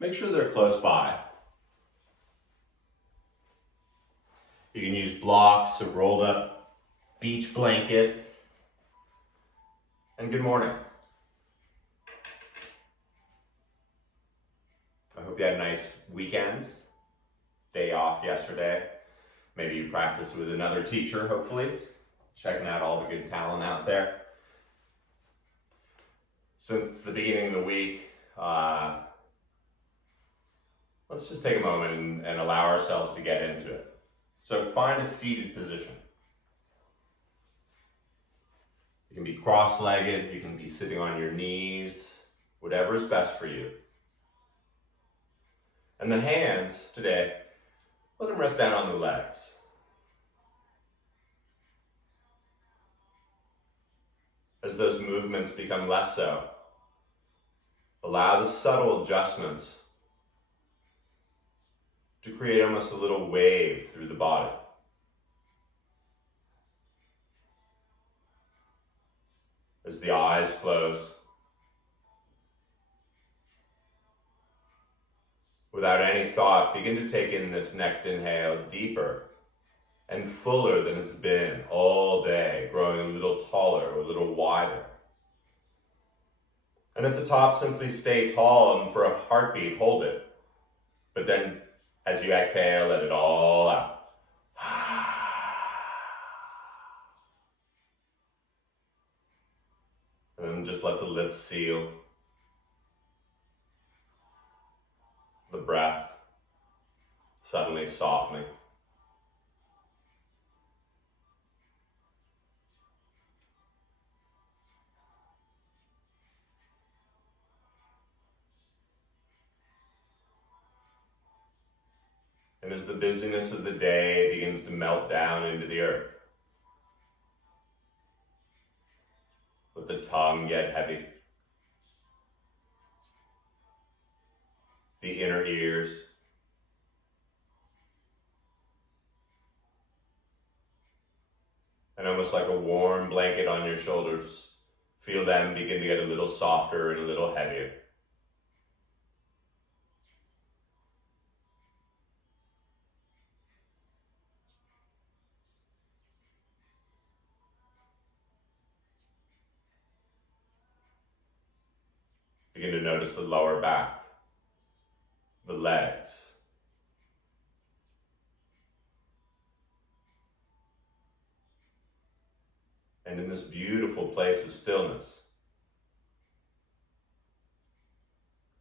make sure they're close by. You can use blocks, a rolled up beach blanket, and good morning. I hope you had a nice weekend, day off yesterday. Maybe you practiced with another teacher, hopefully, checking out all the good talent out there. Since it's the beginning of the week, let's just take a moment and allow ourselves to get into it. So find a seated position. You can be cross-legged, you can be sitting on your knees, whatever is best for you. And the hands today, let them rest down on the legs. As those movements become less so, allow the subtle adjustments to create almost a little wave through the body. As the eyes close, without any thought, begin to take in this next inhale deeper and fuller than it's been all day, growing a little taller or a little wider. And at the top, simply stay tall, and for a heartbeat, hold it. But then, as you exhale, let it all out. And then just let the lips seal. The breath suddenly softening. And as the busyness of the day begins to melt down into the earth, let the tongue get heavy, the inner ears, and almost like a warm blanket on your shoulders, feel them begin to get a little softer and a little heavier. Begin to notice the lower back, the legs. And in this beautiful place of stillness,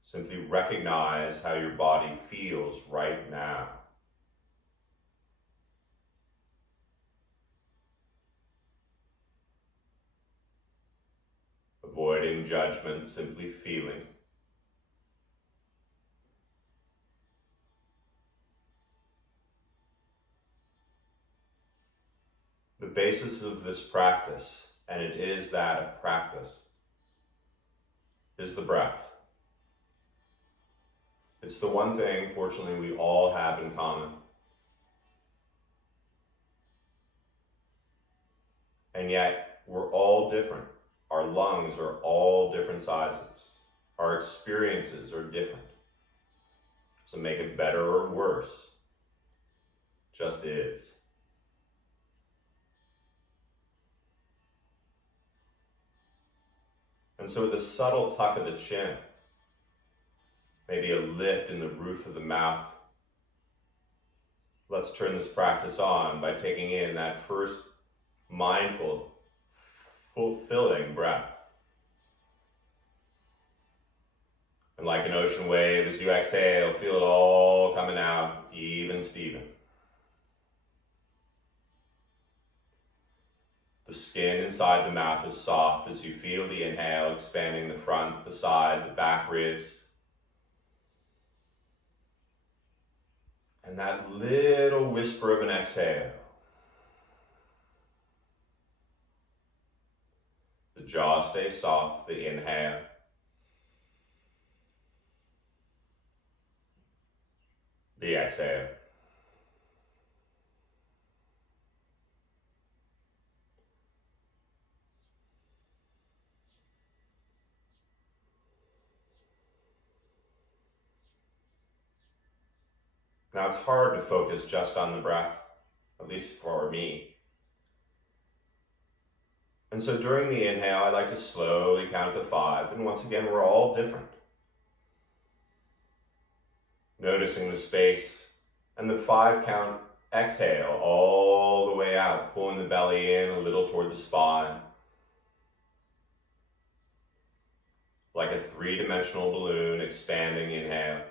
simply recognize how your body feels right now. Avoiding judgment, simply feeling. The basis of this practice, and it is that a practice, is the breath. It's the one thing, fortunately, we all have in common. And yet, we're all different. Our lungs are all different sizes. Our experiences are different. So make it better or worse. Just is. And so with a subtle tuck of the chin, maybe a lift in the roof of the mouth, let's turn this practice on by taking in that first mindful, fulfilling breath. And like an ocean wave, as you exhale, feel it all coming out, even Steven. The skin inside the mouth is soft as you feel the inhale expanding the front, the side, the back ribs. And that little whisper of an exhale. The jaw stays soft, the inhale. The exhale. Now it's hard to focus just on the breath, at least for me. And so during the inhale, I like to slowly count to 5, and once again, we're all different. Noticing the space and the 5 count exhale all the way out, pulling the belly in a little toward the spine. Like a 3-dimensional balloon expanding, inhale.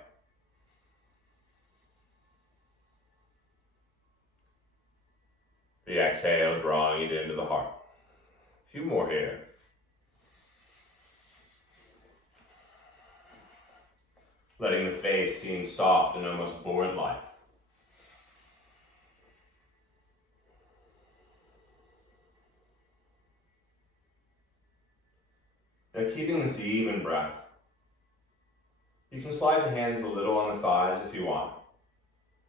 The exhale drawing it into the heart. A few more here. Letting the face seem soft and almost board-like. Now keeping this even breath, you can slide the hands a little on the thighs if you want,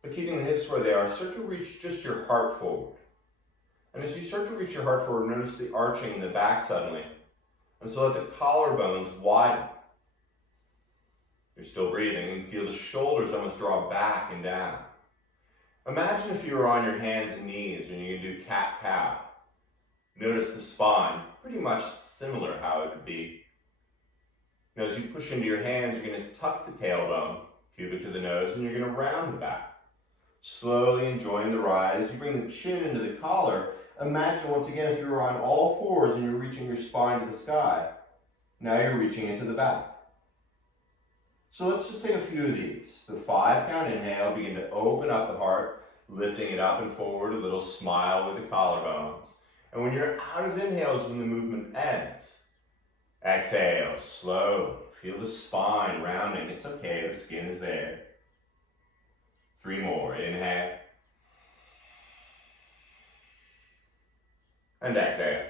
but keeping the hips where they are, start to reach just your heart forward. And as you start to reach your heart forward, notice the arching in the back suddenly, and so let the collarbones widen. You're still breathing and feel the shoulders almost draw back and down. Imagine if you were on your hands and knees when you do cat-cow. Notice the spine, pretty much similar how it would be. Now as you push into your hands, you're going to tuck the tailbone, pubic to the nose, and you're going to round the back. Slowly enjoying the ride. As you bring the chin into the collar, imagine once again if you were on all fours and you're reaching your spine to the sky. Now you're reaching into the back. So let's just take a few of these. The 5 count inhale, begin to open up the heart, lifting it up and forward, a little smile with the collarbones. And when you're out of inhales, when the movement ends, exhale, slow. Feel the spine rounding. It's okay, the skin is there. 3 more, inhale. And exhale.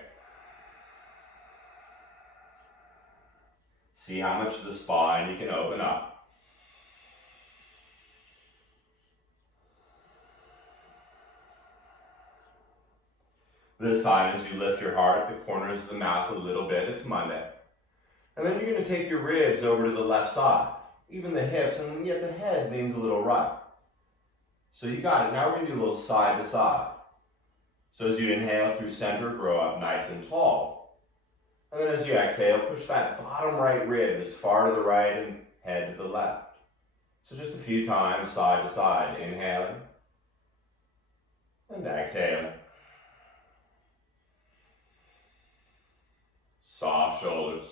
See how much of the spine you can open up. This time, as you lift your heart, the corners of the mouth a little bit, it's Monday. And then you're going to take your ribs over to the left side, even the hips, and yet the head leans a little right. So you got it. Now we're going to do a little side to side. So as you inhale through center, grow up nice and tall. And then as you exhale, push that bottom right rib as far to the right and head to the left. So just a few times, side to side, inhaling and exhaling. Soft shoulders.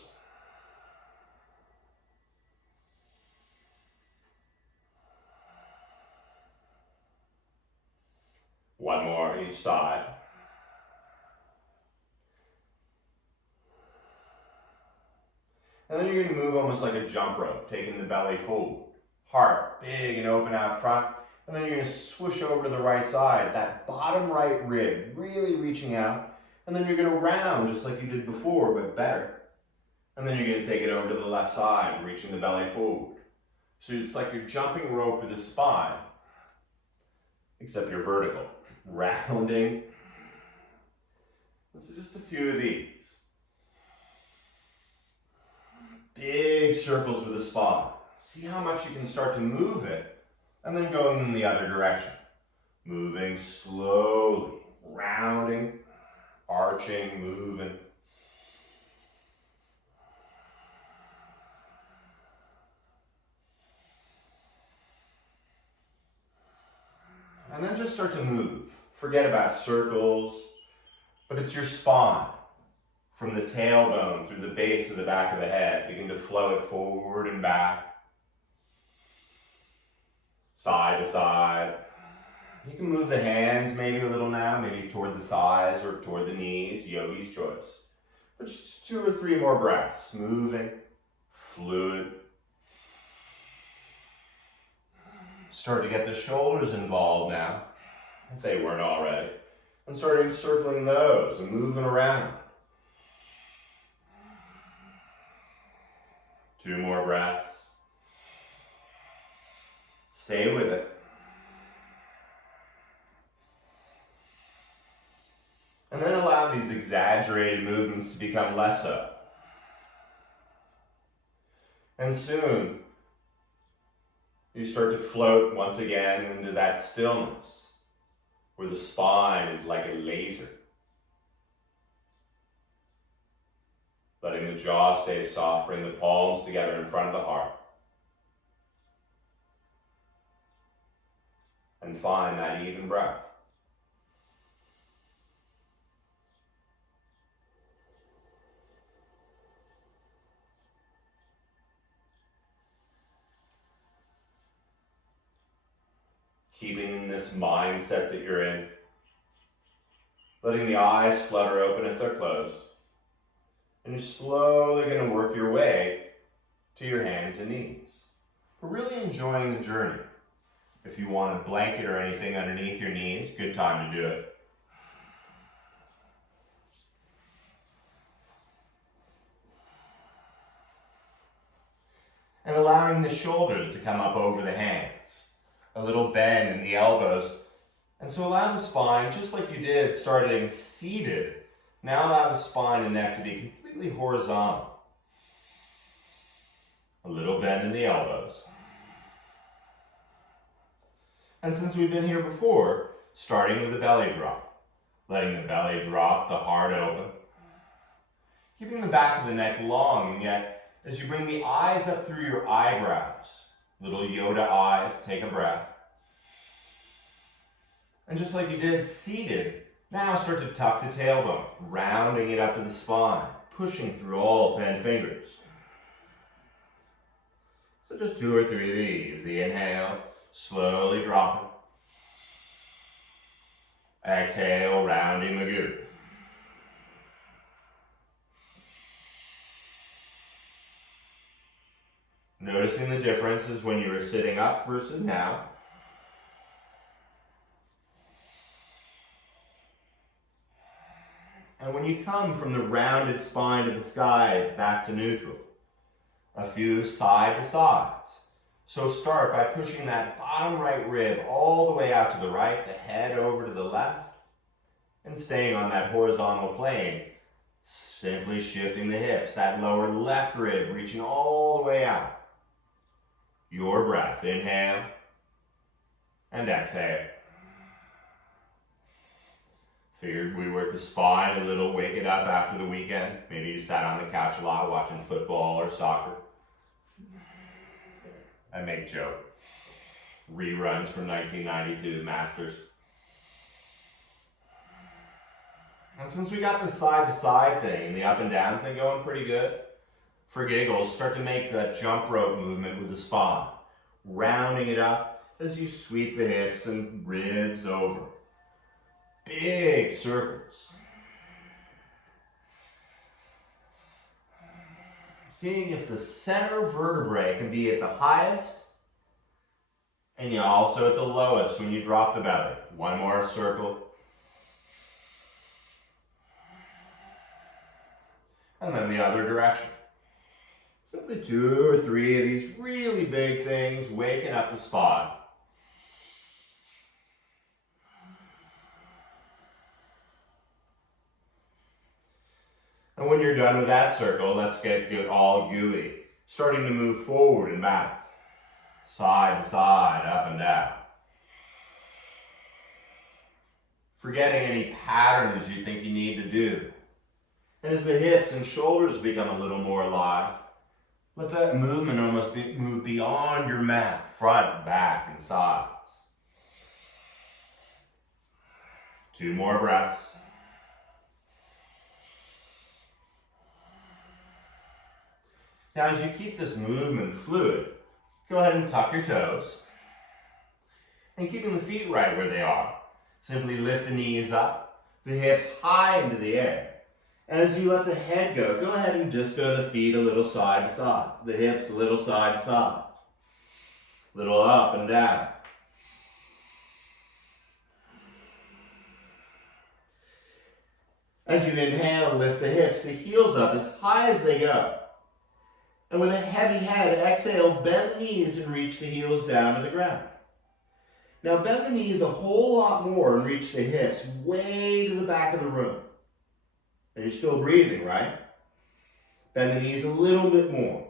One more each side. And then you're going to move almost like a jump rope, taking the belly forward. Heart big and open out front. And then you're going to swoosh over to the right side. That bottom right rib really reaching out. And then you're going to round just like you did before, but better. And then you're going to take it over to the left side, reaching the belly forward. So it's like you're jumping rope with the spine, except you're vertical. Rounding. So just a few of these. Big circles with the spine. See how much you can start to move it, and then going in the other direction. Moving slowly, rounding, arching, moving. And then just start to move. Forget about circles, but it's your spine. From the tailbone through the base of the back of the head, begin to flow it forward and back. Side to side. You can move the hands maybe a little now, maybe toward the thighs or toward the knees, yogi's choice. But just 2 or 3 more breaths, moving, fluid. Start to get the shoulders involved now, if they weren't already. And starting circling those and moving around. 2 more breaths. Stay with it. And then allow these exaggerated movements to become less so. And soon, You start to float once again into that stillness where the spine is like a laser. Letting the jaw stay soft, bring the palms together in front of the heart. And find that even breath. Keeping this mindset that you're in. Letting the eyes flutter open if they're closed. And you're slowly going to work your way to your hands and knees. We're really enjoying the journey. If you want a blanket or anything underneath your knees, good time to do it. And allowing the shoulders to come up over the hands. A little bend in the elbows. And so allow the spine, just like you did starting seated, now allow the spine and neck to be completely horizontal. A little bend in the elbows. And since we've been here before, starting with the belly drop. Letting the belly drop, the heart open. Keeping the back of the neck long, and yet as you bring the eyes up through your eyebrows, little Yoda eyes, take a breath. And just like you did seated, now start to tuck the tailbone, rounding it up to the spine, pushing through all 10 fingers. So just 2 or 3 of these. The inhale, slowly dropping. Exhale, rounding the goop. Noticing the differences when you were sitting up versus now. And when you come from the rounded spine to the sky back to neutral, a few side to sides. So start by pushing that bottom right rib all the way out to the right, the head over to the left, and staying on that horizontal plane, simply shifting the hips, that lower left rib reaching all the way out. Your breath, inhale and exhale. Figured we worked the spine a little, wake it up after the weekend. Maybe you sat on the couch a lot watching football or soccer. I make joke. Reruns from 1992 Masters. And since we got the side to side thing and the up and down thing going pretty good, for giggles, start to make that jump rope movement with the spine, rounding it up as you sweep the hips and ribs over. Big circles. Seeing if the center vertebrae can be at the highest and you also at the lowest when you drop the belly. One more circle. And then the other direction. Simply 2 or 3 of these really big things, waking up the spine. And when you're done with that circle, let's get all gooey. Starting to move forward and back. Side to side, up and down. Forgetting any patterns you think you need to do. And as the hips and shoulders become a little more alive, let that movement almost move beyond your mat, front, back, and sides. 2 more breaths. Now as you keep this movement fluid, go ahead and tuck your toes. And keeping the feet right where they are, simply lift the knees up, the hips high into the air. And as you let the head go ahead and just go the feet a little side to side, the hips a little side to side, little up and down. As you inhale, lift the hips, the heels up as high as they go. And with a heavy head, exhale, bend the knees and reach the heels down to the ground. Now bend the knees a whole lot more and reach the hips way to the back of the room. And you're still breathing, right? Bend the knees a little bit more.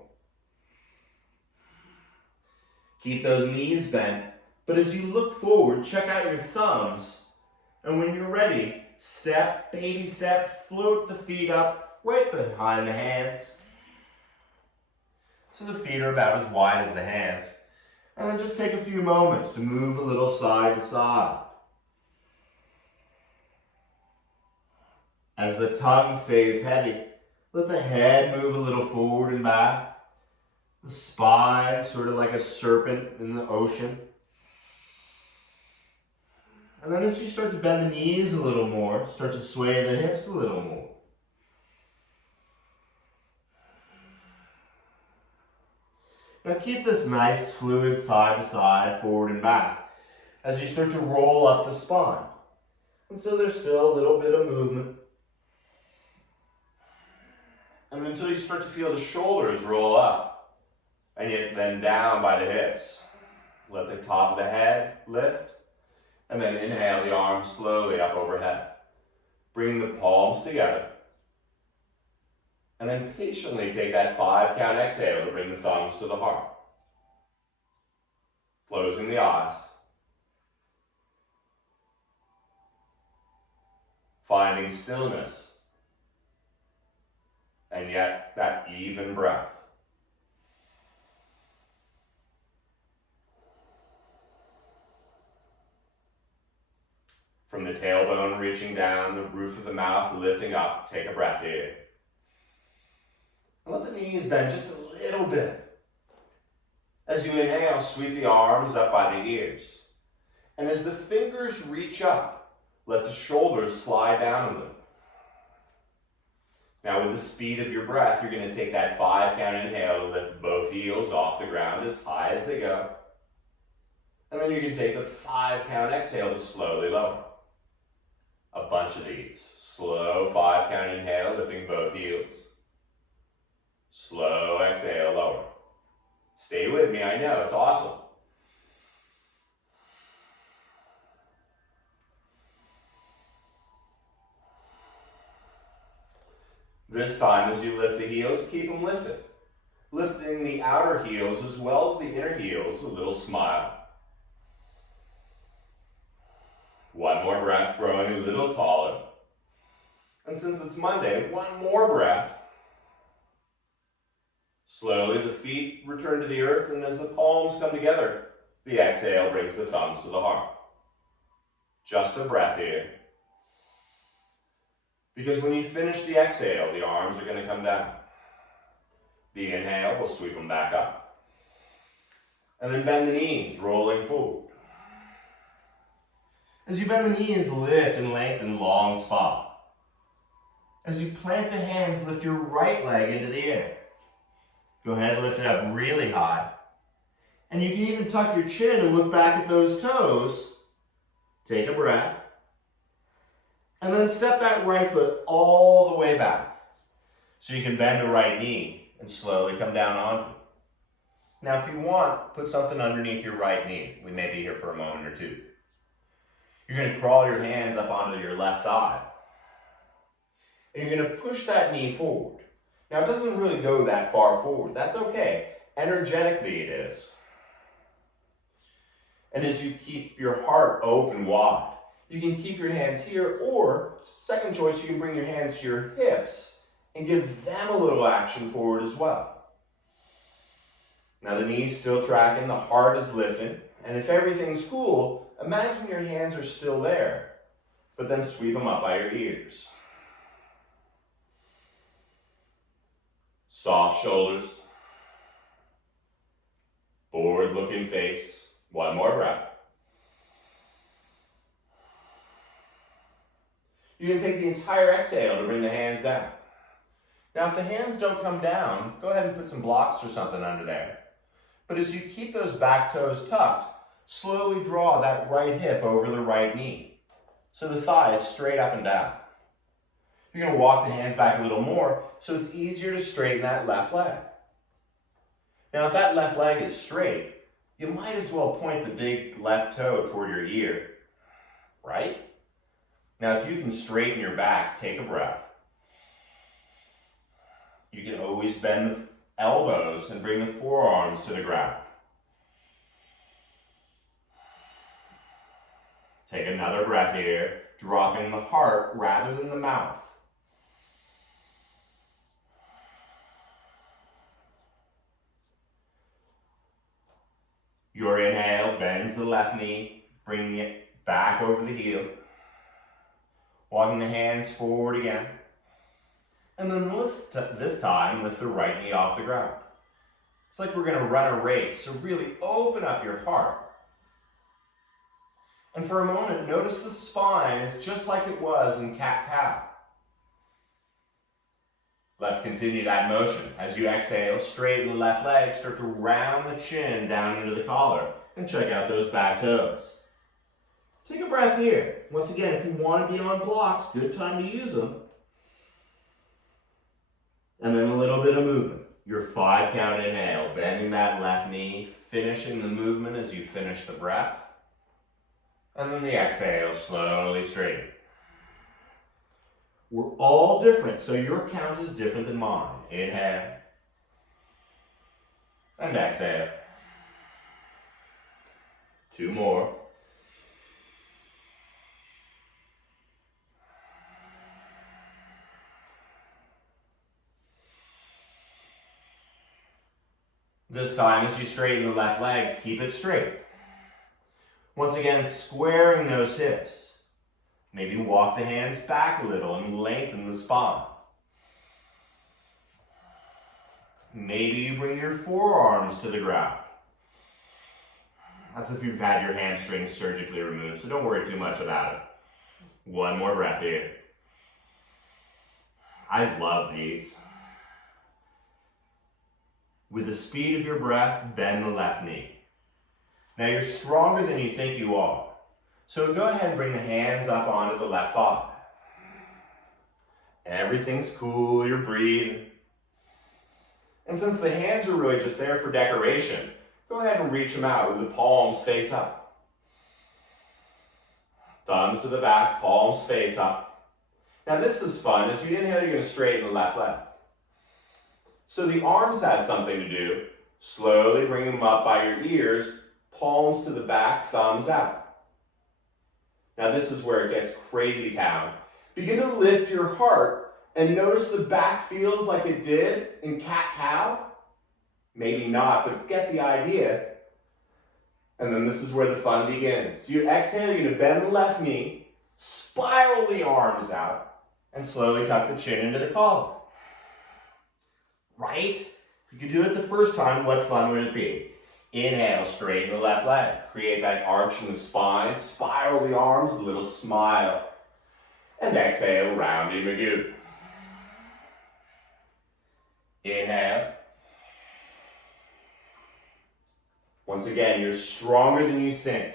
Keep those knees bent, but as you look forward, check out your thumbs. And when you're ready, step, baby step, float the feet up right behind the hands. So the feet are about as wide as the hands. And then just take a few moments to move a little side to side. As the tongue stays heavy, let the head move a little forward and back. The spine sort of like a serpent in the ocean. And then as you start to bend the knees a little more, start to sway the hips a little more. Now keep this nice fluid side to side, forward and back, as you start to roll up the spine. And so there's still a little bit of movement. And until you start to feel the shoulders roll up, and yet then down by the hips. Let the top of the head lift, and then inhale the arms slowly up overhead. Bring the palms together. And then patiently take that 5 count exhale to bring the thumbs to the heart. Closing the eyes. Finding stillness. And yet that even breath. From the tailbone reaching down, the roof of the mouth lifting up, take a breath here. And let the knees bend just a little bit. As you inhale, sweep the arms up by the ears. And as the fingers reach up, let the shoulders slide down a little. Now with the speed of your breath, you're going to take that 5 count inhale to lift both heels off the ground as high as they go. And then you're going to take the 5 count exhale to slowly lower. A bunch of these. Slow 5 count inhale, lifting both heels. Slow exhale, lower. Stay with me, I know, it's awesome. This time as you lift the heels, keep them lifted. Lifting the outer heels as well as the inner heels, a little smile. One more breath, growing a little taller. And since it's Monday, one more breath. Slowly the feet return to the earth, and as the palms come together, the exhale brings the thumbs to the heart. Just a breath here. Because when you finish the exhale, the arms are going to come down. The inhale will sweep them back up. And then bend the knees, rolling forward. As you bend the knees, lift and lengthen long spine. As you plant the hands, lift your right leg into the air. Go ahead and lift it up really high. And you can even tuck your chin and look back at those toes. Take a breath. And then step that right foot all the way back. So you can bend the right knee and slowly come down onto it. Now if you want, put something underneath your right knee. We may be here for a moment or two. You're going to crawl your hands up onto your left thigh. And you're going to push that knee forward. Now it doesn't really go that far forward. That's okay. Energetically it is. And as you keep your heart open wide, you can keep your hands here, or second choice, you can bring your hands to your hips and give them a little action forward as well. Now the knee's still tracking, the heart is lifting, and if everything's cool, imagine your hands are still there, but then sweep them up by your ears. Soft shoulders, forward-looking face. One more breath. You're going to take the entire exhale to bring the hands down. Now, if the hands don't come down, go ahead and put some blocks or something under there. But as you keep those back toes tucked, slowly draw that right hip over the right knee. So the thigh is straight up and down. You're going to walk the hands back a little more so it's easier to straighten that left leg. Now, if that left leg is straight, you might as well point the big left toe toward your ear, right? Now, if you can straighten your back, take a breath. You can always bend the elbows and bring the forearms to the ground. Take another breath here, dropping the heart rather than the mouth. Your inhale bends the left knee, bringing it back over the heel. Walking the hands forward again. And then this time, lift the right knee off the ground. It's like we're going to run a race, so really open up your heart. And for a moment, notice the spine is just like it was in cat-cow. Let's continue that motion. As you exhale, straighten the left leg, start to round the chin down into the collar, and check out those back toes. Take a breath here. Once again, if you want to be on blocks, good time to use them. And then a little bit of movement. Your 5-count inhale, bending that left knee, finishing the movement as you finish the breath. And then the exhale, slowly straighten. We're all different, so your count is different than mine. Inhale. And exhale. 2 more. This time, as you straighten the left leg, keep it straight. Once again, squaring those hips. Maybe walk the hands back a little and lengthen the spine. Maybe you bring your forearms to the ground. That's if you've had your hamstrings surgically removed, so don't worry too much about it. 1 more breath here. I love these. With the speed of your breath, bend the left knee. Now you're stronger than you think you are. So go ahead and bring the hands up onto the left thigh. Everything's cool, you're breathing. And since the hands are really just there for decoration, go ahead and reach them out with the palms face up. Thumbs to the back, palms face up. Now this is fun. As you inhale, you're going to straighten the left leg. So the arms have something to do. Slowly bring them up by your ears, palms to the back, thumbs out. Now this is where it gets crazy town. Begin to lift your heart and notice the back feels like it did in cat-cow. Maybe not, but get the idea. And then this is where the fun begins. You exhale, you're going to bend the left knee, spiral the arms out, and slowly tuck the chin into the collar. Right? If you could do it the first time, what fun would it be? Inhale, straighten the left leg. Create that arch in the spine. Spiral the arms, a little smile. And exhale, rounding Magoo. Inhale. Once again, you're stronger than you think.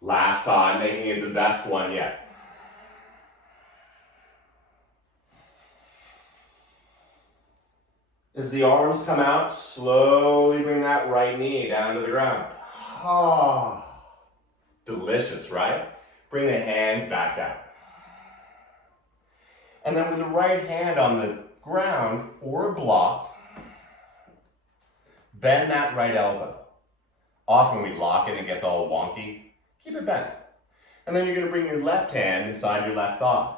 Last time, making it the best one yet. As the arms come out, slowly bring that right knee down to the ground. Ah, delicious, right? Bring the hands back down. And then with the right hand on the ground or a block, bend that right elbow. Often we lock it and it gets all wonky. Keep it bent. And then you're going to bring your left hand inside your left thigh.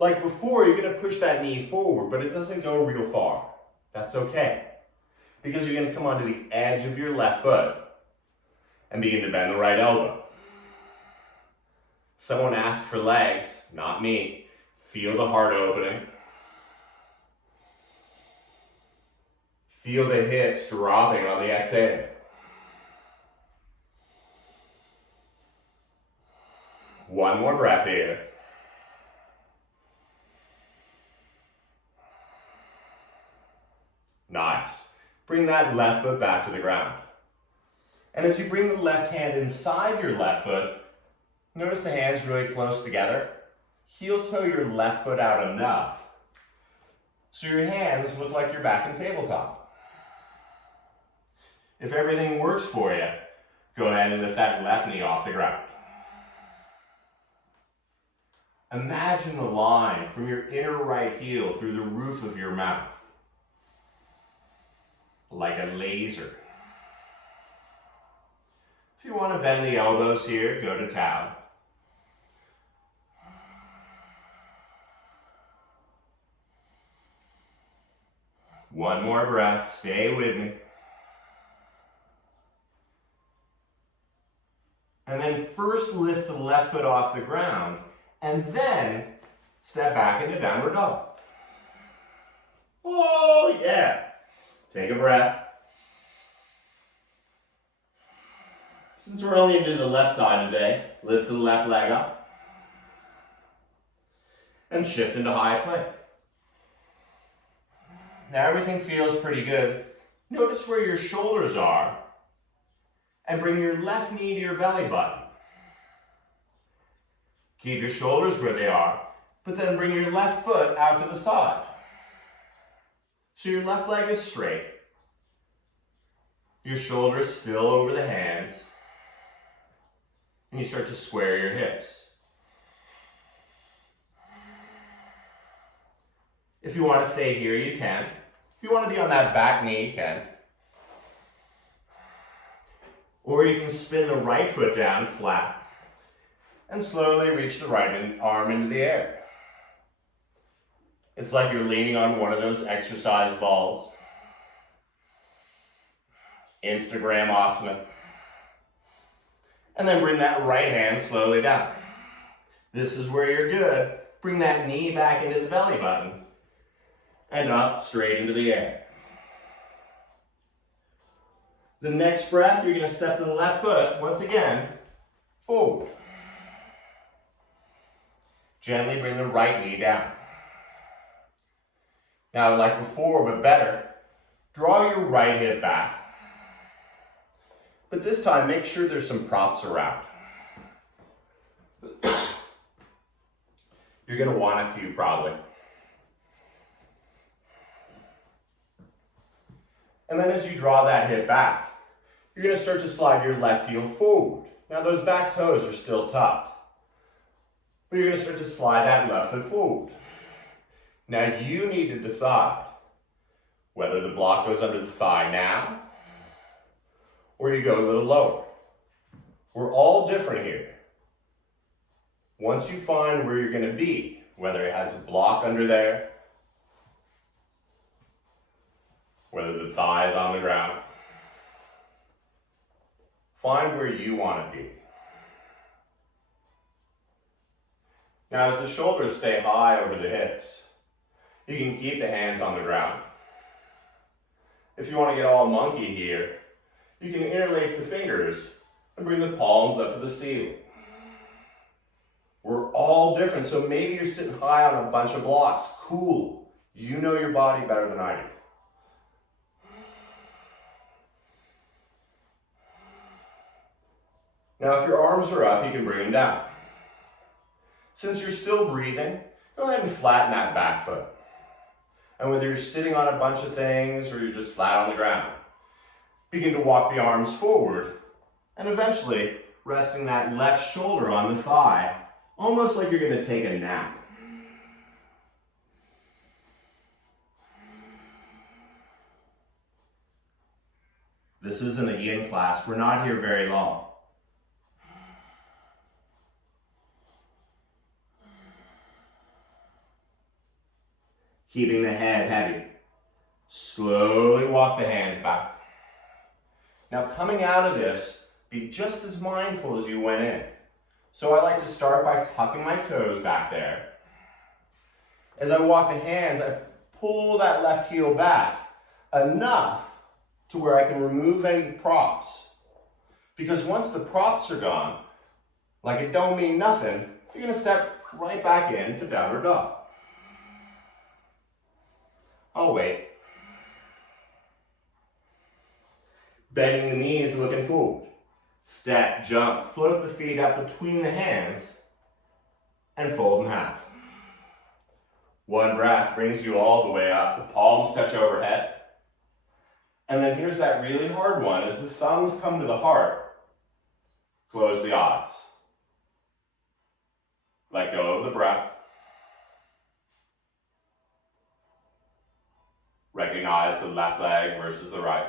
Like before, you're going to push that knee forward, but it doesn't go real far. That's okay. Because you're going to come onto the edge of your left foot and begin to bend the right elbow. Someone asked for legs, not me. Feel the heart opening. Feel the hips dropping on the exhale. One more breath here. Nice. Bring that left foot back to the ground. And as you bring the left hand inside your left foot, notice the hands really close together. Heel toe your left foot out enough so your hands look like you're back in tabletop. If everything works for you, go ahead and lift that left knee off the ground. Imagine the line from your inner right heel through the roof of your mouth. Like a laser. If you want to bend the elbows here, go to tau. One more breath, stay with me. And then first lift the left foot off the ground, and then step back into downward dog. Oh yeah. Take a breath. Since we're only going to do the left side today, lift the left leg up and shift into high plank. Now everything feels pretty good. Notice where your shoulders are and bring your left knee to your belly button. Keep your shoulders where they are, but then bring your left foot out to the side. So your left leg is straight. Your shoulders still over the hands. And you start to square your hips. If you want to stay here, you can. If you want to be on that back knee, you can. Or you can spin the right foot down flat and slowly reach the right arm into the air. It's like you're leaning on one of those exercise balls. Instagram asana. And then bring that right hand slowly down. This is where you're good. Bring that knee back into the belly button and up straight into the air. The next breath, you're going to step to the left foot, once again, forward. Gently bring the right knee down. Now, like before, but better, draw your right hip back. But this time, make sure there's some props around. You're going to want a few, probably. And then as you draw that hip back, you're going to start to slide your left heel forward. Now, those back toes are still tucked. But you're going to start to slide that left foot forward. Now, you need to decide whether the block goes under the thigh now, or you go a little lower. We're all different here. Once you find where you're going to be, whether it has a block under there, whether the thigh is on the ground, find where you want to be. Now, as the shoulders stay high over the hips, you can keep the hands on the ground. If you want to get all monkey here, you can interlace the fingers and bring the palms up to the ceiling. We're all different, so maybe you're sitting high on a bunch of blocks. Cool. You know your body better than I do. Now, if your arms are up, you can bring them down. Since you're still breathing, go ahead and flatten that back foot. And whether you're sitting on a bunch of things or you're just flat on the ground, begin to walk the arms forward and eventually resting that left shoulder on the thigh, almost like you're going to take a nap. This isn't a yin class. We're not here very long. Keeping the head heavy. Slowly walk the hands back. Now, coming out of this, be just as mindful as you went in. So I like to start by tucking my toes back there. As I walk the hands, I pull that left heel back enough to where I can remove any props. Because once the props are gone, like it don't mean nothing, you're going to step right back into downward dog. I'll wait. Bending the knees, looking forward. Step, jump, float the feet up between the hands, and fold in half. One breath brings you all the way up. The palms touch overhead. And then here's that really hard one. As the thumbs come to the heart, close the eyes. Let go of the breath. Recognize the left leg versus the right.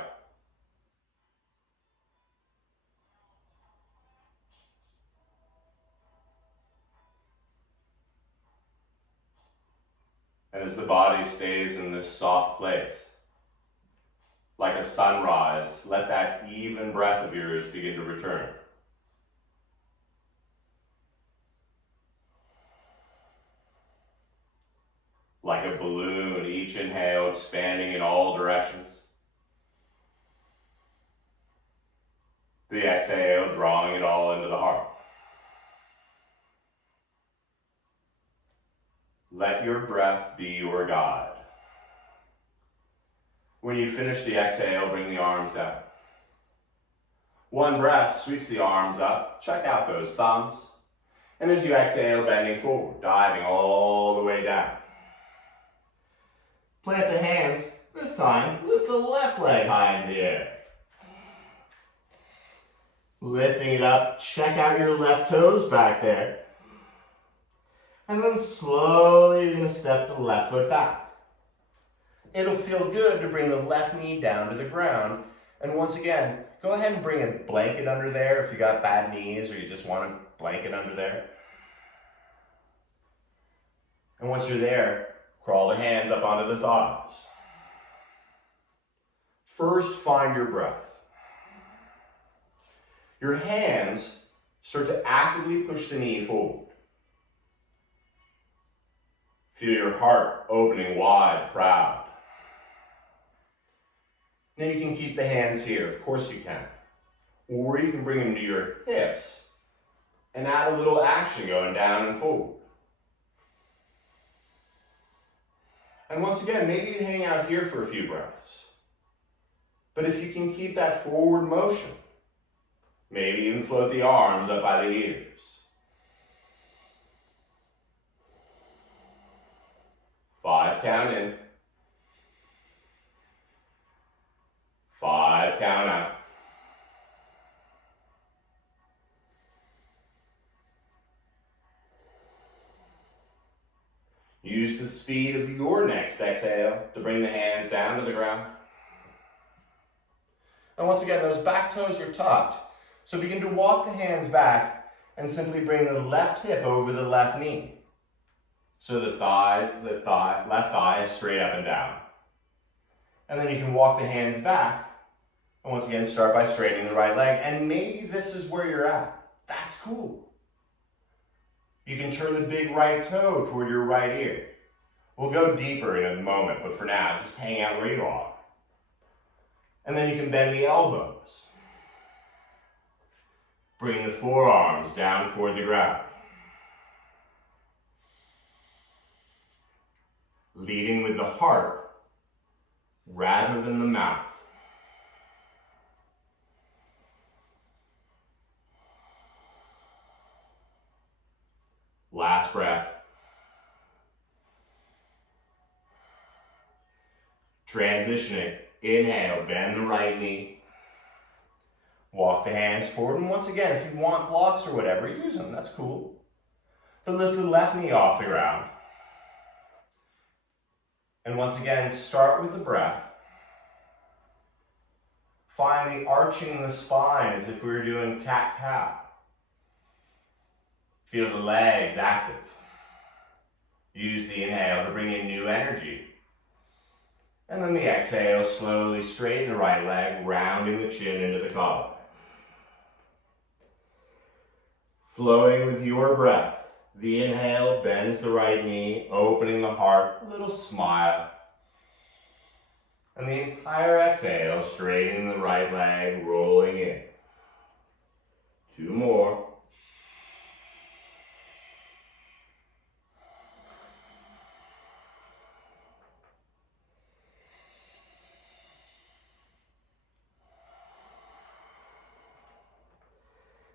as the body stays in this soft place. Like a sunrise, let that even breath of yours begin to return. Like a balloon, each inhale expanding in all directions. The exhale drawing it all into the heart. Let your breath be your guide. When you finish the exhale, bring the arms down. One breath sweeps the arms up. Check out those thumbs. And as you exhale, bending forward, diving all the way down. Plant the hands. This time, lift the left leg high in the air. Lifting it up, check out your left toes back there. And then slowly you're going to step the left foot back. It'll feel good to bring the left knee down to the ground. And once again, go ahead and bring a blanket under there if you got bad knees or you just want a blanket under there. And once you're there, crawl the hands up onto the thighs. First, find your breath. Your hands start to actively push the knee forward. Feel your heart opening wide, proud. Now you can keep the hands here, of course you can. Or you can bring them to your hips and add a little action going down and forward. And once again, maybe you hang out here for a few breaths. But if you can keep that forward motion, maybe even float the arms up by the ears. Five count in. 5 count out. Use the speed of your next exhale to bring the hands down to the ground. And once again, those back toes are tucked. So begin to walk the hands back and simply bring the left hip over the left knee. So the left thigh is straight up and down. And then you can walk the hands back. And once again, start by straightening the right leg. And maybe this is where you're at. That's cool. You can turn the big right toe toward your right ear. We'll go deeper in a moment, but for now, just hang out where you are. And then you can bend the elbows. Bring the forearms down toward the ground. Leading with the heart rather than the mouth. Last breath. Transitioning. Inhale, bend the right knee. Walk the hands forward. And once again, if you want blocks or whatever, use them. That's cool. But lift the left knee off the ground. And once again, start with the breath. Finally, arching the spine as if we were doing cat-cow. Feel the legs active. Use the inhale to bring in new energy. And then the exhale, slowly straighten the right leg, rounding the chin into the collar. Flowing with your breath. The inhale bends the right knee, opening the heart, a little smile. And the entire exhale, straightening the right leg, rolling in. 2 more.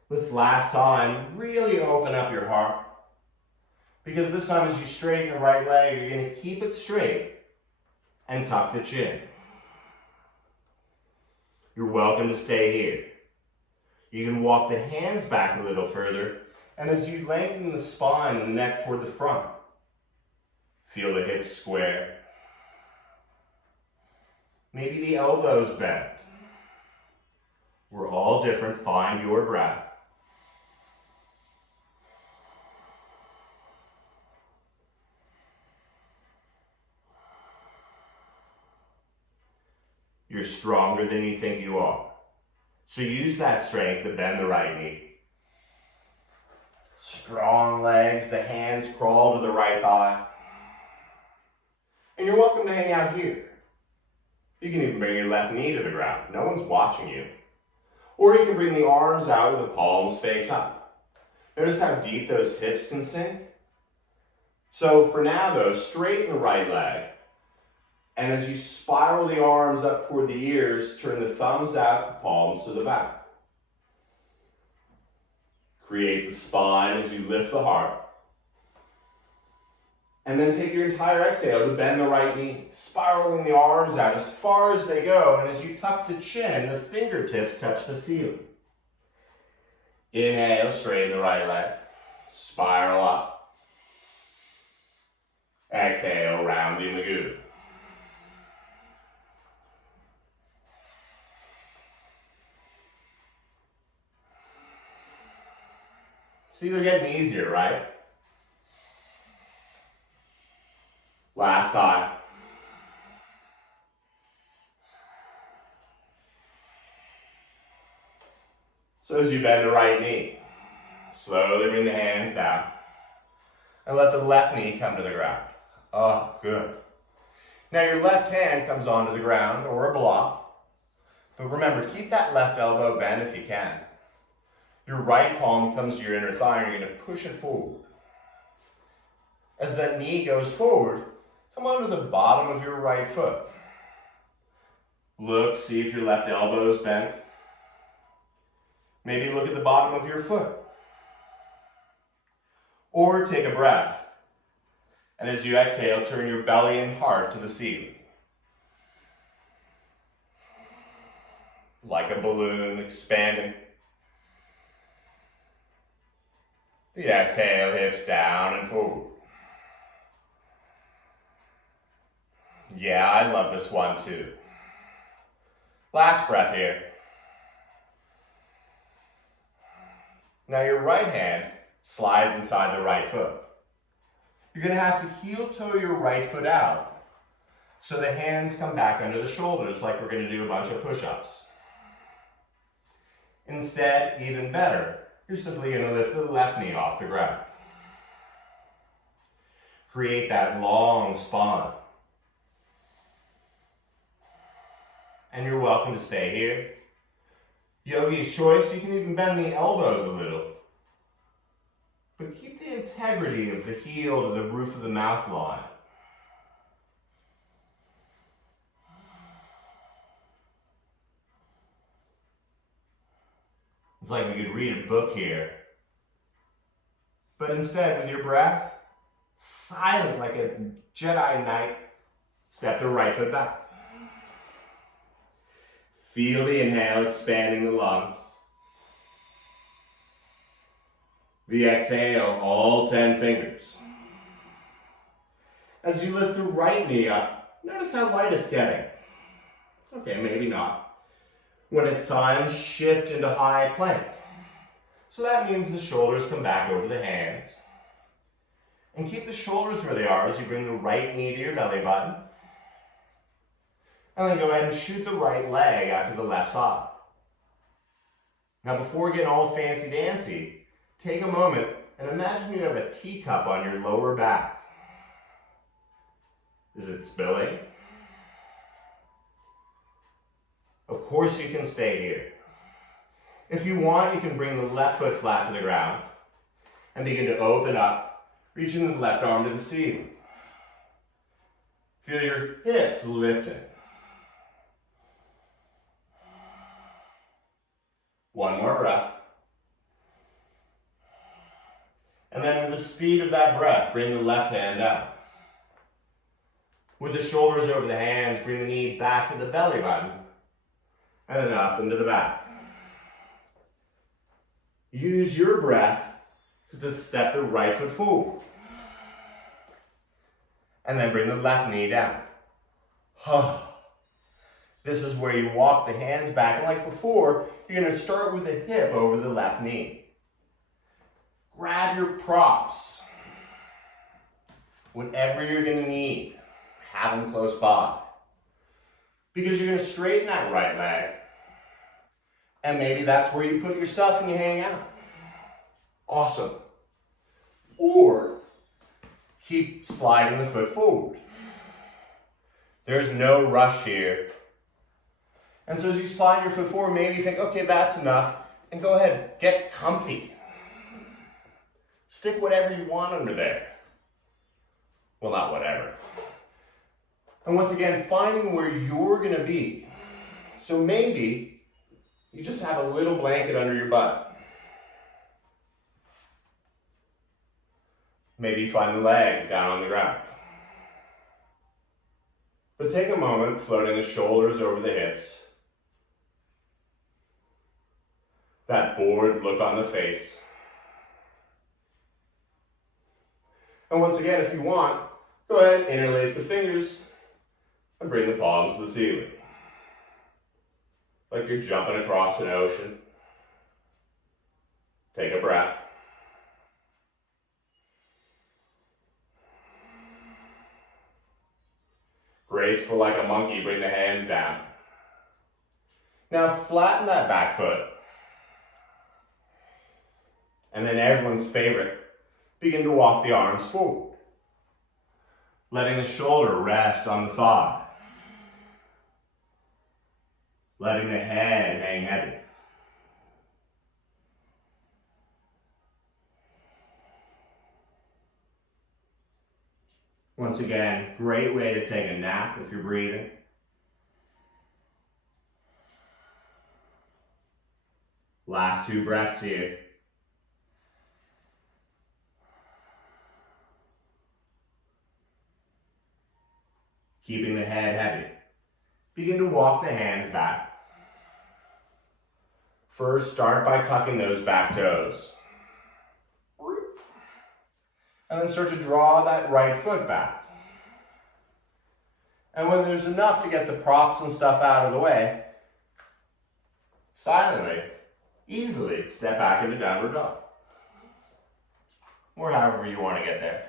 This last time, really open up your heart. Because this time as you straighten the right leg, you're going to keep it straight and tuck the chin. You're welcome to stay here. You can walk the hands back a little further, and as you lengthen the spine and the neck toward the front, feel the hips square. Maybe the elbows bend. We're all different. Find your breath. You're stronger than you think you are. So use that strength to bend the right knee. Strong legs, the hands crawl to the right thigh. And you're welcome to hang out here. You can even bring your left knee to the ground. No one's watching you. Or you can bring the arms out with the palms face up. Notice how deep those hips can sink? So for now though, straighten the right leg. And as you spiral the arms up toward the ears, turn the thumbs out, the palms to the back. Create the spine as you lift the heart. And then take your entire exhale to bend the right knee, spiraling the arms out as far as they go. And as you tuck the chin, the fingertips touch the ceiling. Inhale, straighten the right leg. Spiral up. Exhale, rounding the goo. See, they're getting easier, right? Last time. So as you bend the right knee, slowly bring the hands down and let the left knee come to the ground. Oh, good. Now your left hand comes onto the ground or a block, but remember, keep that left elbow bent if you can. Your right palm comes to your inner thigh and you're going to push it forward. As that knee goes forward, come onto the bottom of your right foot. Look, see if your left elbow is bent. Maybe look at the bottom of your foot. Or take a breath. And as you exhale, turn your belly and heart to the ceiling. Like a balloon expanding. The exhale, hips down and forward. Yeah, I love this one too. Last breath here. Now your right hand slides inside the right foot. You're going to have to heel toe your right foot out so the hands come back under the shoulders like we're going to do a bunch of push-ups. Instead, even better, you're simply going to lift the left knee off the ground. Create that long spine. And you're welcome to stay here. Yogi's choice, you can even bend the elbows a little. But keep the integrity of the heel to the roof of the mouth line. It's like we could read a book here. But instead, with your breath, silent like a Jedi Knight, step the right foot back. Feel the inhale expanding the lungs. The exhale, all 10 fingers. As you lift the right knee up, notice how light it's getting. Okay, maybe not. When it's time, shift into high plank. So that means the shoulders come back over the hands. And keep the shoulders where they are as you bring the right knee to your belly button. And then go ahead and shoot the right leg out to the left side. Now before getting all fancy-dancy, take a moment and imagine you have a teacup on your lower back. Is it spilling? Of course you can stay here. If you want, you can bring the left foot flat to the ground and begin to open up, reaching the left arm to the ceiling. Feel your hips lifting. One more breath. And then with the speed of that breath, bring the left hand out. With the shoulders over the hands, bring the knee back to the belly button. And then up into the back. Use your breath to step the right foot forward. And then bring the left knee down. This is where you walk the hands back. And like before, you're going to start with the hip over the left knee. Grab your props. Whatever you're going to need, have them close by. Because you're going to straighten that right leg. And maybe that's where you put your stuff and you hang out. Awesome. Or keep sliding the foot forward. There's no rush here. And so as you slide your foot forward, maybe you think, okay, that's enough. And go ahead, get comfy. Stick whatever you want under there. Well, not whatever. And once again, finding where you're going to be. So maybe you just have a little blanket under your butt. Maybe you find the legs down on the ground. But take a moment, floating the shoulders over the hips. That bored look on the face. And once again, if you want, go ahead, interlace the fingers and bring the palms to the ceiling. Like you're jumping across an ocean. Take a breath. Graceful like a monkey, bring the hands down. Now flatten that back foot. And then everyone's favorite, begin to walk the arms forward. Letting the shoulder rest on the thigh. Letting the head hang heavy. Once again, great way to take a nap if you're breathing. Last 2 breaths here. Keeping the head heavy. Begin to walk the hands back. First, start by tucking those back toes. And then start to draw that right foot back. And when there's enough to get the props and stuff out of the way, silently, easily step back into downward dog. Or however you want to get there.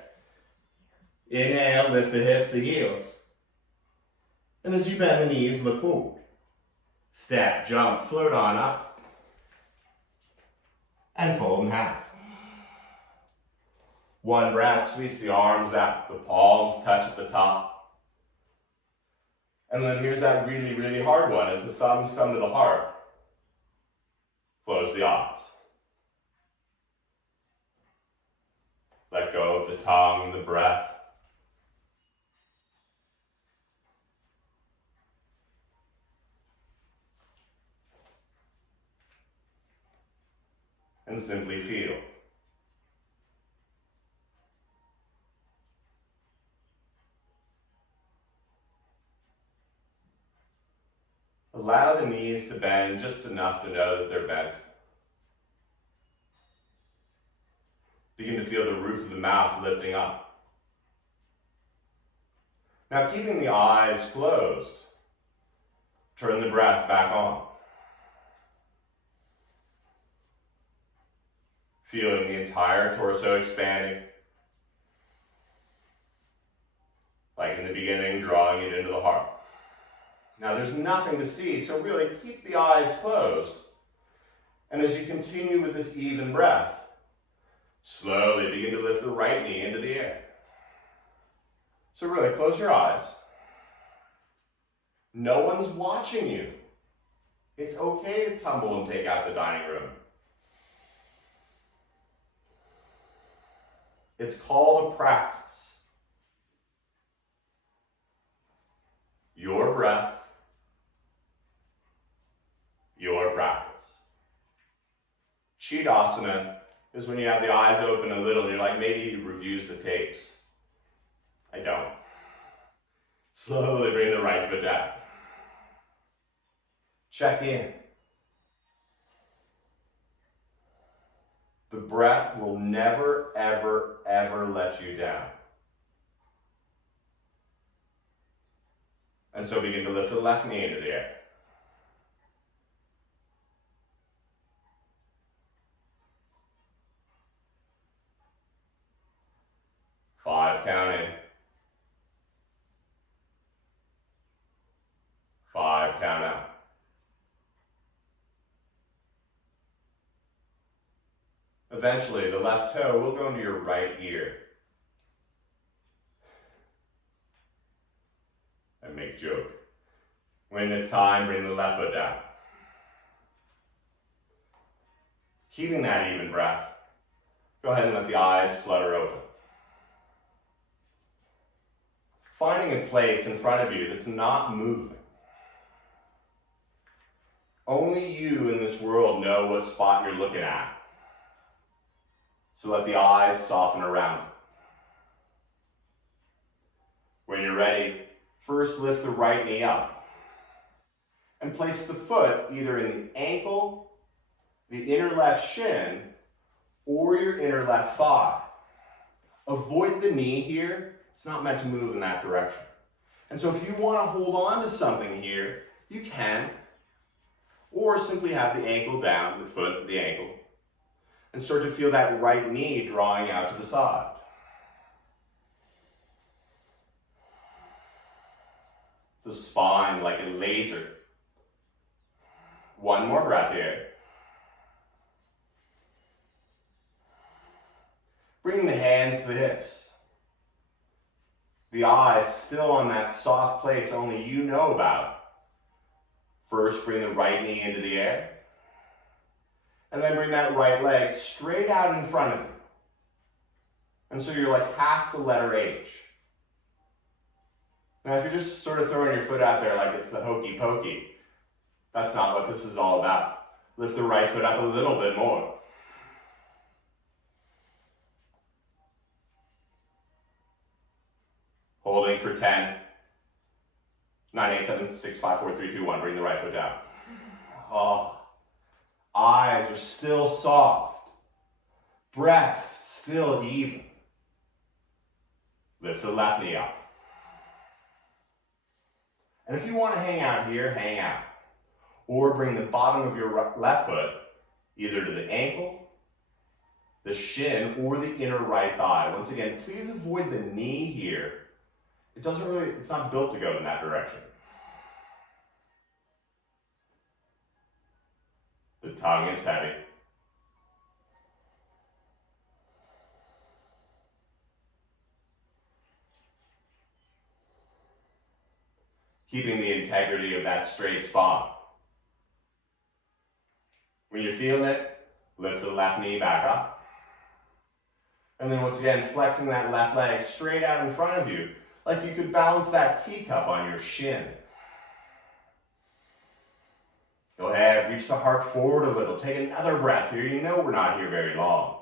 Inhale, lift the hips, the heels. And as you bend the knees, look forward. Step, jump, float on up. And fold in half. 1 breath sweeps the arms out, the palms touch at the top. And then here's that really, really hard one. As the thumbs come to the heart, close the eyes. Let go of the tongue, the breath. And simply feel. Allow the knees to bend just enough to know that they're bent. Begin to feel the roof of the mouth lifting up. Now keeping the eyes closed, turn the breath back on. Feeling the entire torso expanding. Like in the beginning, drawing it into the heart. Now there's nothing to see, so really keep the eyes closed. And as you continue with this even breath, slowly begin to lift the right knee into the air. So really close your eyes. No one's watching you. It's okay to tumble and take out the dining room. It's called a practice. Your breath, your practice. Chidasana is when you have the eyes open a little and you're like, maybe he reviews the tapes. I don't. Slowly bring the right foot down. Check in. The breath will never, ever, ever let you down. And so begin to lift the left knee into the air. 5 count in. 5, Eventually, the left toe will go into your right ear. And make joke. When it's time, bring the left foot down. Keeping that even breath, go ahead and let the eyes flutter open. Finding a place in front of you that's not moving. Only you in this world know what spot you're looking at. So let the eyes soften around it. When you're ready, first lift the right knee up and place the foot either in the ankle, the inner left shin, or your inner left thigh. Avoid the knee here. It's not meant to move in that direction. And so if you want to hold on to something here, you can. Or simply have the ankle down, the foot, the ankle, and start to feel that right knee drawing out to the side. The spine like a laser. One more breath here. Bringing the hands to the hips. The eyes still on that soft place only you know about. First, bring the right knee into the air. And then bring that right leg straight out in front of you. And so you're like half the letter H. Now, if you're just sort of throwing your foot out there like it's the hokey pokey, that's not what this is all about. Lift the right foot up a little bit more. Holding for 10, 9, 8, 7, 6, 5, 4, 3, 2, 1. Bring the right foot down. Oh, eyes are still soft. Breath still even. Lift the left knee up. And if you want to hang out here, hang out. Or bring the bottom of your left foot either to the ankle, the shin, or the inner right thigh. Once again, please avoid the knee here. It's not built to go in that direction. The tongue is heavy. Keeping the integrity of that straight spine. When you're feeling it, lift the left knee back up. And then once again, flexing that left leg straight out in front of you, like you could balance that teacup on your shin. Go ahead, reach the heart forward a little. Take another breath here. You know we're not here very long.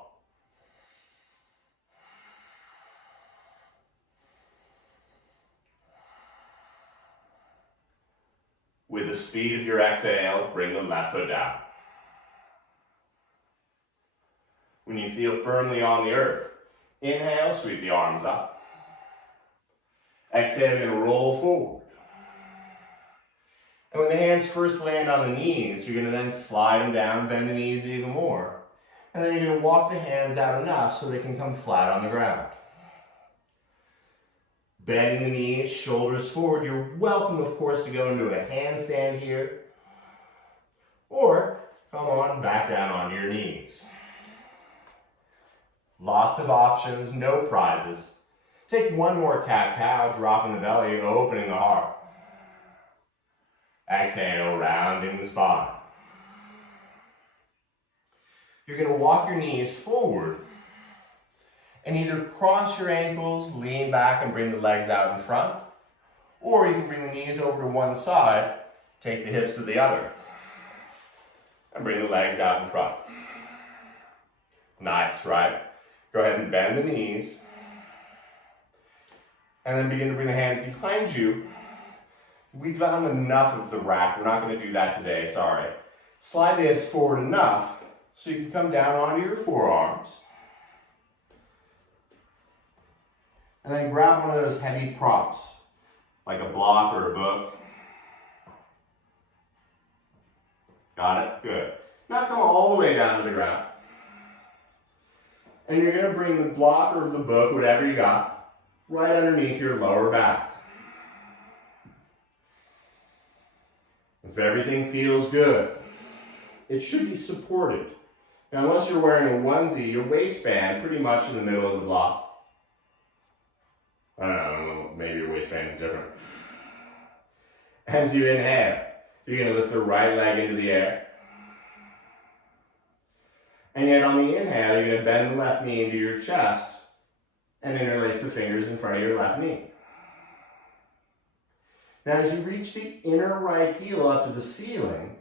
With the speed of your exhale, bring the left foot down. When you feel firmly on the earth, inhale, sweep the arms up. Exhale, you're going to roll forward. And when the hands first land on the knees, you're going to then slide them down, bend the knees even more. And then you're going to walk the hands out enough so they can come flat on the ground. Bending the knees, shoulders forward. You're welcome, of course, to go into a handstand here. Or come on back down onto your knees. Lots of options, no prizes. Take one more cat-cow, dropping the belly, opening the heart. Exhale, rounding the spine. You're going to walk your knees forward and either cross your ankles, lean back and bring the legs out in front, or you can bring the knees over to one side, take the hips to the other, and bring the legs out in front. Nice, right? Go ahead and bend the knees. And then begin to bring the hands behind you. We've done enough of the rack. We're not going to do that today, sorry. Slide the hips forward enough so you can come down onto your forearms. And then grab one of those heavy props, like a block or a book. Got it? Good. Now come all the way down to the ground. And you're going to bring the block or the book, whatever you got, right underneath your lower back. If everything feels good, it should be supported. Now, unless you're wearing a onesie, your waistband pretty much in the middle of the block. I don't know, maybe your waistband's different. As you inhale, you're going to lift the right leg into the air. And yet on the inhale, you're going to bend the left knee into your chest and interlace the fingers in front of your left knee. Now as you reach the inner right heel up to the ceiling,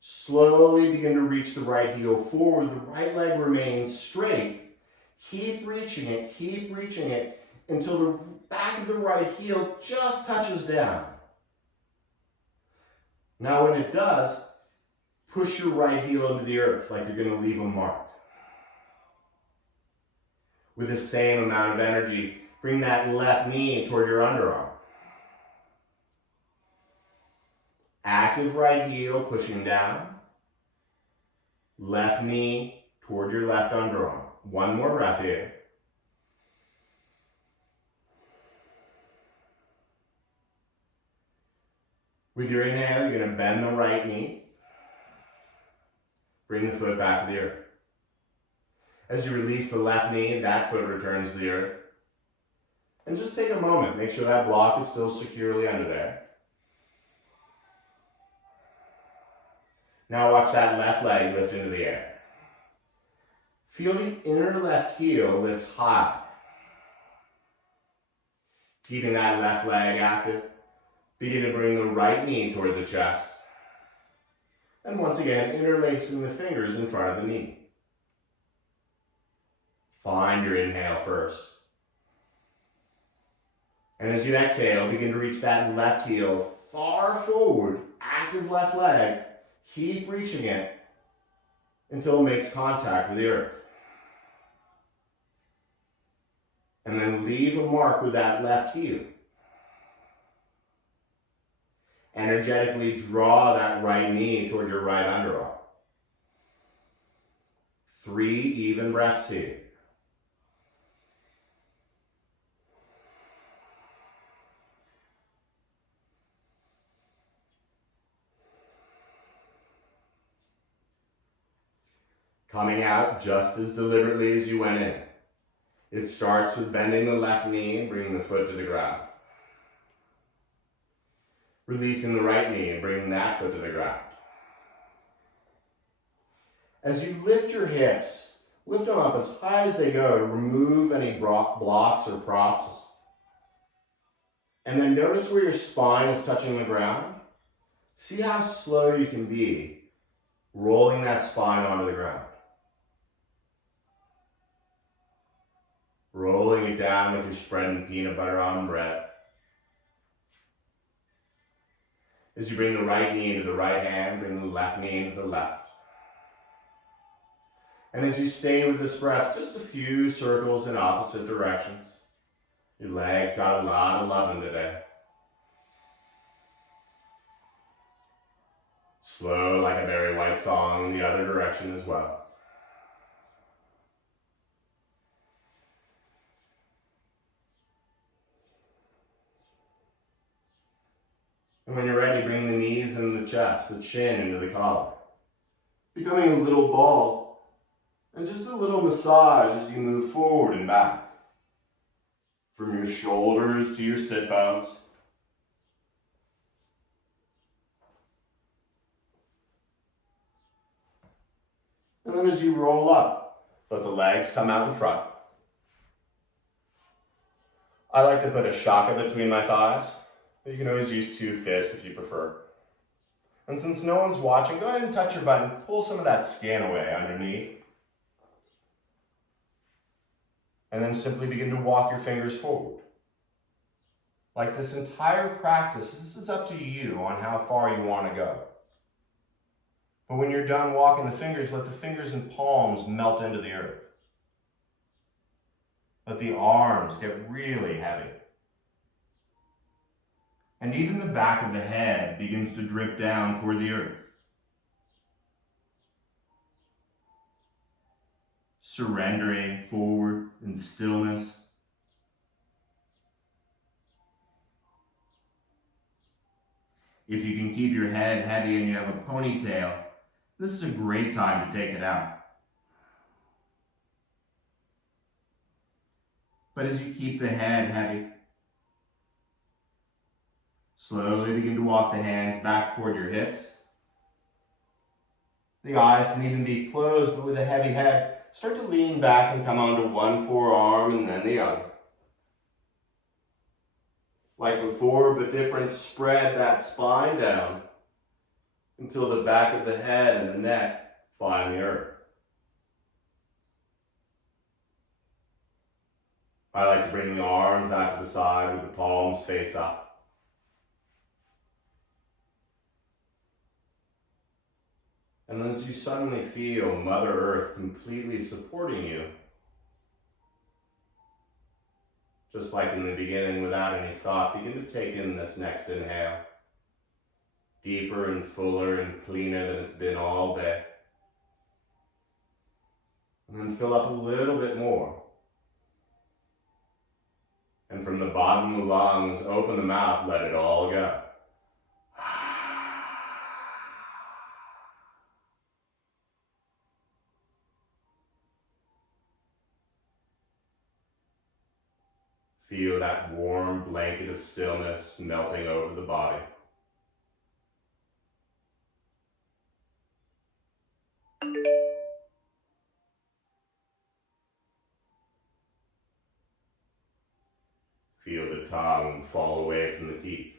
slowly begin to reach the right heel forward. The right leg remains straight. Keep reaching it until the back of the right heel just touches down. Now when it does, push your right heel into the earth like you're going to leave a mark. With the same amount of energy, bring that left knee toward your underarm. Active right heel pushing down. Left knee toward your left underarm. One more breath here. With your inhale, you're going to bend the right knee. Bring the foot back to the earth. As you release the left knee, that foot returns to the earth. And just take a moment, make sure that block is still securely under there. Now watch that left leg lift into the air. Feel the inner left heel lift high. Keeping that left leg active, begin to bring the right knee toward the chest. And once again, interlacing the fingers in front of the knee. Find your inhale first. And as you exhale, begin to reach that left heel far forward, active left leg. Keep reaching it until it makes contact with the earth. And then leave a mark with that left heel. Energetically draw that right knee toward your right underarm. 3 even breaths here. Coming out just as deliberately as you went in. It starts with bending the left knee and bringing the foot to the ground. Releasing the right knee and bringing that foot to the ground. As you lift your hips, lift them up as high as they go to remove any blocks or props. And then notice where your spine is touching the ground. See how slow you can be rolling that spine onto the ground. Rolling it down like you're spreading peanut butter on bread. As you bring the right knee into the right hand, bring the left knee into the left. And as you stay with this breath, just a few circles in opposite directions. Your legs got a lot of loving today. Slow like a Barry White song in the other direction as well. And when you're ready, bring the knees into the chest, the chin into the collar. Becoming a little ball, and just a little massage as you move forward and back. From your shoulders to your sit bones. And then as you roll up, let the legs come out in front. I like to put a shaka between my thighs. You can always use 2 fists if you prefer. And since no one's watching, go ahead and touch your butt and pull some of that skin away underneath. And then simply begin to walk your fingers forward. Like this entire practice, this is up to you on how far you want to go. But when you're done walking the fingers, let the fingers and palms melt into the earth. Let the arms get really heavy. And even the back of the head begins to drip down toward the earth. Surrendering forward in stillness. If you can keep your head heavy and you have a ponytail, this is a great time to take it out. But as you keep the head heavy, slowly begin to walk the hands back toward your hips. The eyes can even be closed, but with a heavy head, start to lean back and come onto one forearm and then the other. Like before, but different, spread that spine down until the back of the head and the neck find the earth. I like to bring the arms out to the side with the palms face up. And as you suddenly feel Mother Earth completely supporting you, just like in the beginning, without any thought, begin to take in this next inhale. Deeper and fuller and cleaner than it's been all day. And then fill up a little bit more. And from the bottom of the lungs, open the mouth, let it all go. Feel that warm blanket of stillness melting over the body. Feel the tongue fall away from the teeth.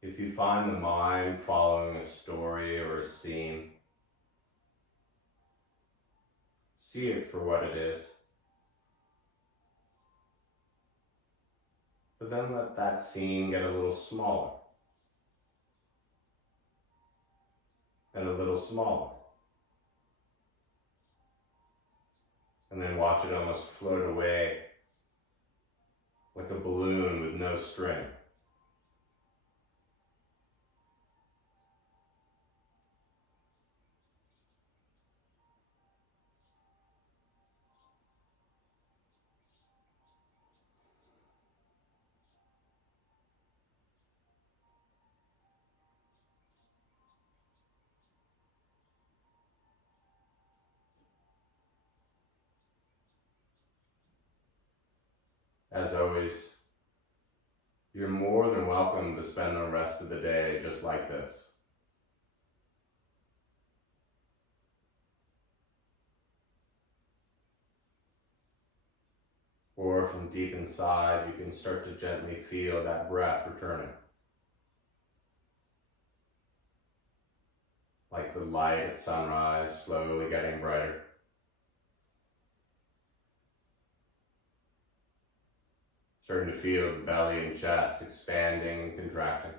If you find the mind following a story or a scene, see it for what it is. But then let that scene get a little smaller. And a little smaller. And then watch it almost float away like a balloon with no string. As always, you're more than welcome to spend the rest of the day just like this. Or from deep inside, you can start to gently feel that breath returning. Like the light at sunrise slowly getting brighter. Starting to feel the belly and chest expanding and contracting.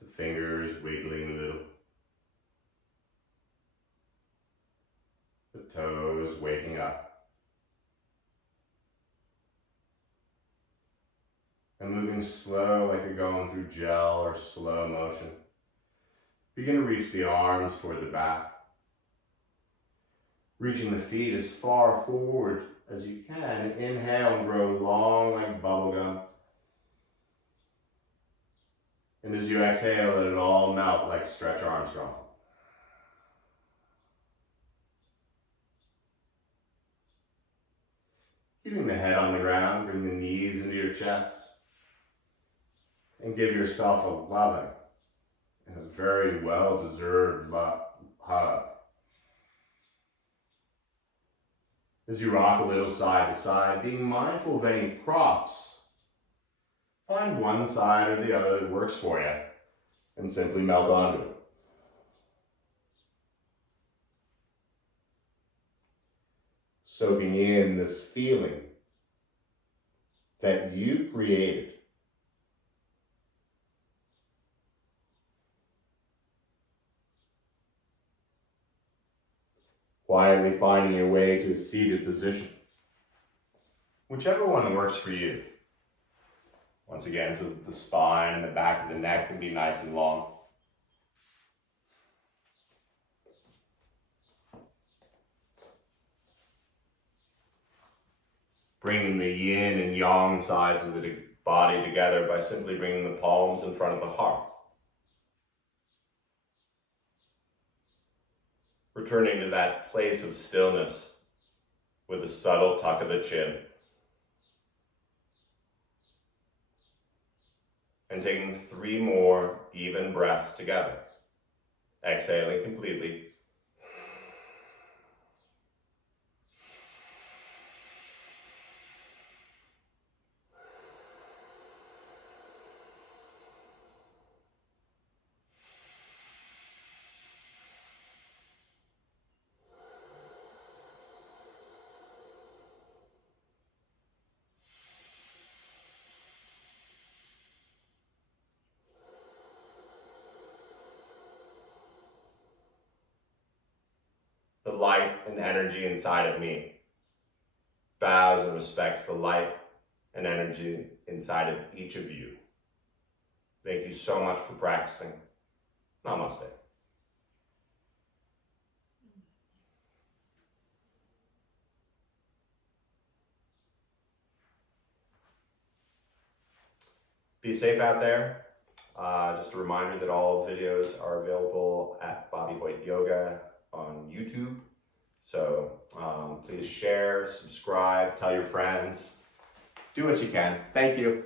The fingers wiggling a little. The toes waking up. And moving slow like you're going through gel or slow motion. Begin to reach the arms toward the back. Reaching the feet as far forward as you can. Inhale and grow long like bubblegum. And as you exhale, let it all melt like Stretch Armstrong. Keeping the head on the ground, bring the knees into your chest. And give yourself a loving and a very well-deserved hug. As you rock a little side to side, being mindful of any props, find one side or the other that works for you and simply melt onto it. soaking in this feeling that you created. Quietly finding your way to a seated position. Whichever one works for you. Once again, so that the spine and the back of the neck can be nice and long. Bringing the yin and yang sides of the body together by simply bringing the palms in front of the heart. Returning to that place of stillness with a subtle tuck of the chin. And taking 3 more even breaths together. Exhaling completely. The light and energy inside of me bows and respects the light and energy inside of each of you. Thank you so much for practicing. Namaste. Be safe out there. Just a reminder that all videos are available at Bobby Hoyt Yoga on YouTube. So please share, subscribe, tell your friends. Do what you can. Thank you.